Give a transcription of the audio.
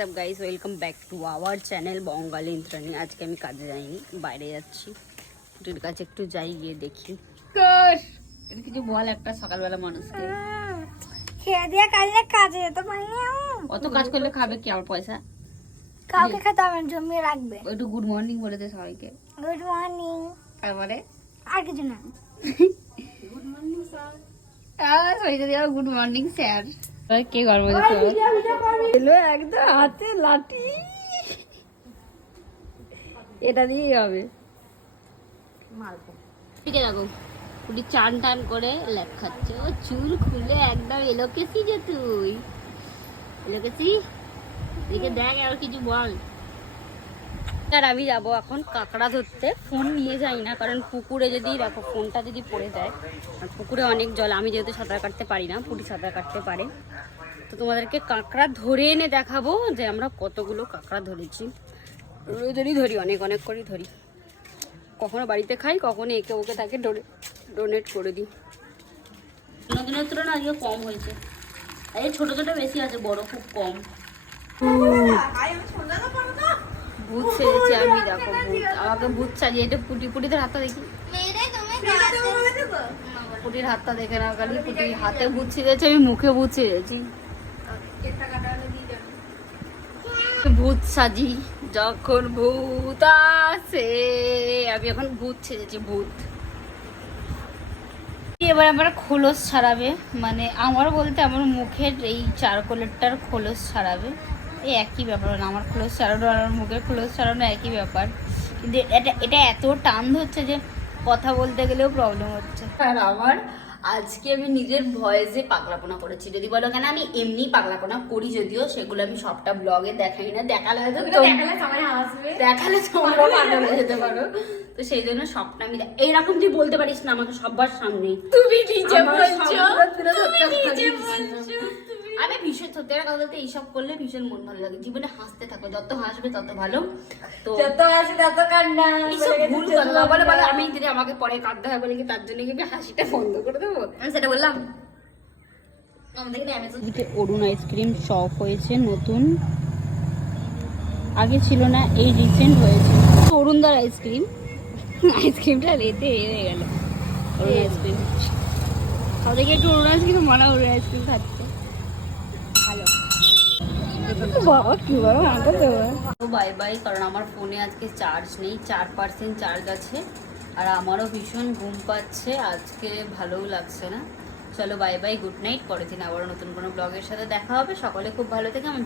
सब guys welcome back to our channel Bangali Indrani. আজকে আমি কাজে যাইনি, বাইরে যাচ্ছি। পুটির কাছে একটু যাই, গিয়ে দেখি এটা কিছু বল একটা সকালবেলা মানুষকে। খেয়ে দিয়ে কাজে কাজে যেতে পারি না। অত কাজ করলে খাবে কি আমার পয়সা? কাউকে খেতে হবে না, জমিয়ে রাখবে। একটু গুড মর্নিং বলে দে সবাইকে। Good morning. তারপরে আর কিছু না। Good morning sir. সবাইকে দিয়ে গুড মর্নিং স্যার। কে গর্ব দিলো একদম হাতে লাঠি, এটা দিয়েই হবে। ঠিক আছে দেখো পুটি চান টান করে লেখ খাচ্ছে। ও চুল খুলে একদম এলোকেছি যে তুই এলোকেছি। এদিকে দেখ আর কিছু বল। আর আমি যাবো এখন কাঁকড়া ধরতে। ফোন নিয়ে যাই না, কারণ পুকুরে যদি দেখো ফোনটা যদি পড়ে যায়, আর পুকুরে অনেক জল। আমি যেহেতু সাঁতার কাটতে পারি না, পুটি সাঁতার কাটতে পারে, তো তোমাদেরকে কাঁকড়া ধরে এনে দেখাবো যে আমরা কতগুলো কাঁকড়া ধরেছি। রোজই ধরি, অনেক অনেক করে ধরি। কখনো বাড়িতে খাই, কখনো একে ওকে তাকে ডোনেট করে দিই। অন্যদিনের তুলনায় আজকে কম হয়েছে। এই ছোটো ছোটো বেশি আছে, বড় খুব কম। ভূত সেজেছি আমি, দেখো ভূত। আমাকে ভূত সাজিয়ে এটা পুটিদের হাতটা দেখি। পুটির হাতটা দেখে না খালি, পুটির হাতে ভূত সেজেছে, আমি মুখে ভূত সেজেছি। ভূত সাজি যখন ভূত আসে, আমি এখন ভূত সেজেছি, ভূত। এবার আমার খোলস ছাড়াবে, মানে আমার বলতে আমার মুখের এই চারকোলেরটার খোলস ছাড়াবে। এই একই ব্যাপার, আমার খোলস ছাড়ানো আর আমার মুখের খোলস ছাড়ানো একই ব্যাপার, কিন্তু এটা এত টান ধরছে যে কথা বলতে গেলেও প্রবলেম হচ্ছে। আর আমার আজকে আমি নিজের ভয়েসে পাগলাপোনা করেছি। যদি বলো কেন, আমি এমনি পাগলাপোনা করি, যদিও সেগুলো আমি সবটা ব্লগে দেখাই না। দেখালে তোমরা পাগল হয়ে যেতে পারো, তো সেই জন্য সবটা আমি এইরকম তুই বলতে পারিস না আমাকে সবার সামনে। তুমি নিজে বলছো, আমি ভীষণ সত্যি কথা বলতে এইসব করলে ভীষণ মন ভালো লাগে। জীবনে হাসতে থাকো, যত হাসবে তত ভালো। তো যত হাসি তত কান্না, এইসব ভুল কথা বলে বলে। আমি যদি আমাকে পরে কাঁদতে হয় বলে কি, তার জন্য কি হাসিটা বন্ধ করে দেবো? আমি সেটা বললাম। অরুণ আইসক্রিম শপ হয়েছে নতুন, আগে ছিল না, এই রিসেন্ট হয়েছে। অরুণদার আইসক্রিমটা রেতে হয়ে গেল। অরুণ আইসক্রিম তাদেরকে একটু অরুণ আইসক্রিম মনে, অরুণ আইসক্রিম খাচ্ছে বাবা কি বলো। বাই বাই, কারণ আমার ফোনে আজকে চার্জ নেই, 4% চার্জ আছে। আর আমারও ভীষণ ঘুম পাচ্ছে আজকে, ভালোও লাগছে না। চলো বাই বাই, গুড নাইট। পরের দিন আবারও নতুন কোনো ব্লগের সাথে দেখা হবে। সকলে খুব ভালো থেকে আমি